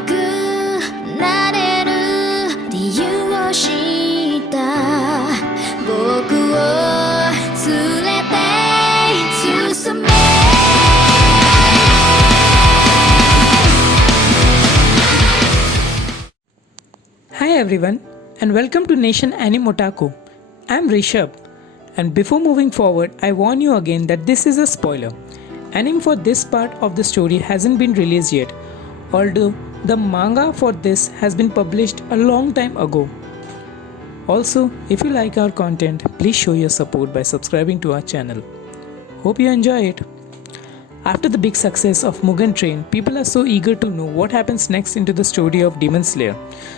くなれる理由を知った僕を連れて進め Hi everyone and welcome to Nation Anime Otaku. I'm Rishabh and before moving forward I warn you again that this is a spoiler. Anime for this part of the story hasn't been released yet, although the manga for this has been published a long time ago. Also, if you like our content, please show your support by subscribing to our channel. Hope you enjoy it. After the big success of Mugen Train, people are so eager to know what happens next into the story of Demon Slayer.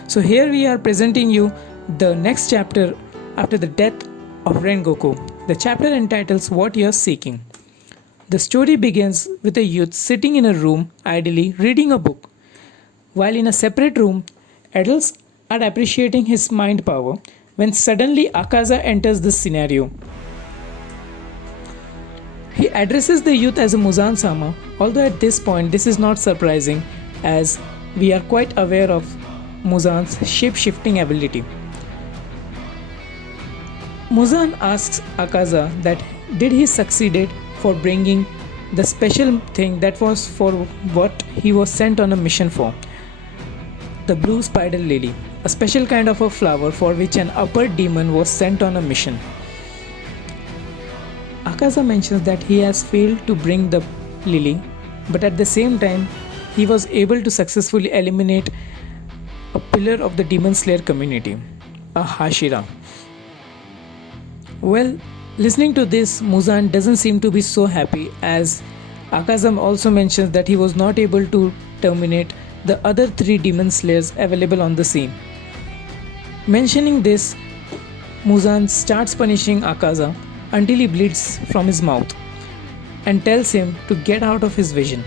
So here we are presenting you the next chapter after the death of Rengoku. The chapter entitles What You're Seeking. The story begins with a youth sitting in a room idly reading a book. While in a separate room, adults are appreciating his mind power when suddenly Akaza enters the scenario. He addresses the youth as a Muzan-sama, although at this point this is not surprising as we are quite aware of Muzan's shape-shifting ability. Muzan asks Akaza that did he succeeded for bringing the special thing that was for what he was sent on a mission for. The blue spider lily, a special kind of a flower for which an upper demon was sent on a mission. Akaza mentions that he has failed to bring the lily, but at the same time, he was able to successfully eliminate a pillar of the Demon Slayer community, a Hashira. Well, listening to this, Muzan doesn't seem to be so happy as Akaza also mentions that he was not able to terminate the other 3 Demon Slayers available on the scene. Mentioning this, Muzan starts punishing Akaza until he bleeds from his mouth and tells him to get out of his vision.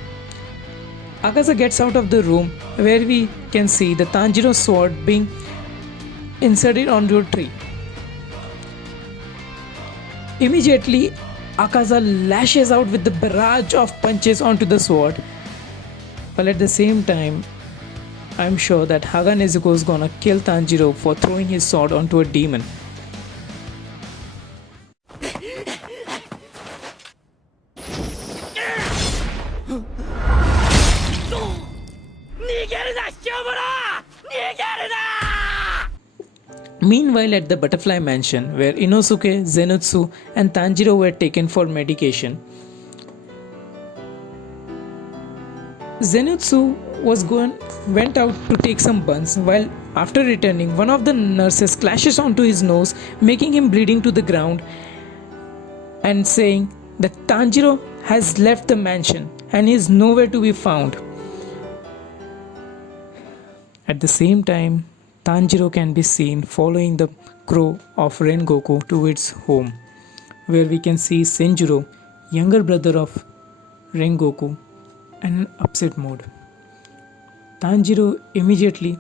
Akaza gets out of the room where we can see the Tanjiro sword being inserted onto a tree. Immediately, Akaza lashes out with the barrage of punches onto the sword. But at the same time, I'm sure that Haga Nezuko is gonna kill Tanjiro for throwing his sword onto a demon. Meanwhile, at the Butterfly Mansion, where Inosuke, Zenitsu, and Tanjiro were taken for medication, Zenitsu went out to take some buns. While after returning, one of the nurses clashes onto his nose, making him bleeding to the ground, and saying that Tanjiro has left the mansion and is nowhere to be found. At the same time, Tanjiro can be seen following the crow of Rengoku to its home, where we can see Senjuro, younger brother of Rengoku, in an upset mode. Tanjiro immediately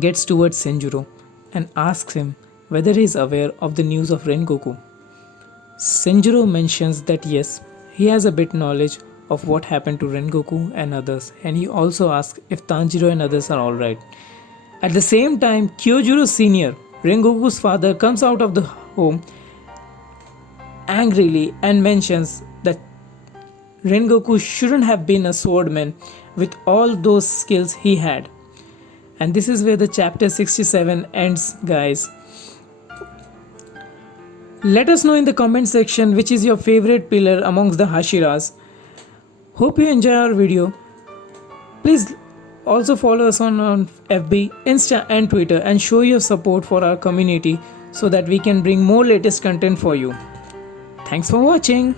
gets towards Senjuro and asks him whether he is aware of the news of Rengoku. Senjuro mentions that yes, he has a bit knowledge of what happened to Rengoku and others, and he also asks if Tanjiro and others are alright. At the same time, Kyojuro Sr., Rengoku's father, comes out of the home angrily and mentions that Rengoku shouldn't have been a swordman with all those skills he had. And this is where the chapter 67 ends, guys. Let us know in the comment section which is your favorite pillar amongst the Hashiras. Hope you enjoy our video. Please also follow us on FB, Insta and Twitter and show your support for our community so that we can bring more latest content for you. Thanks for watching.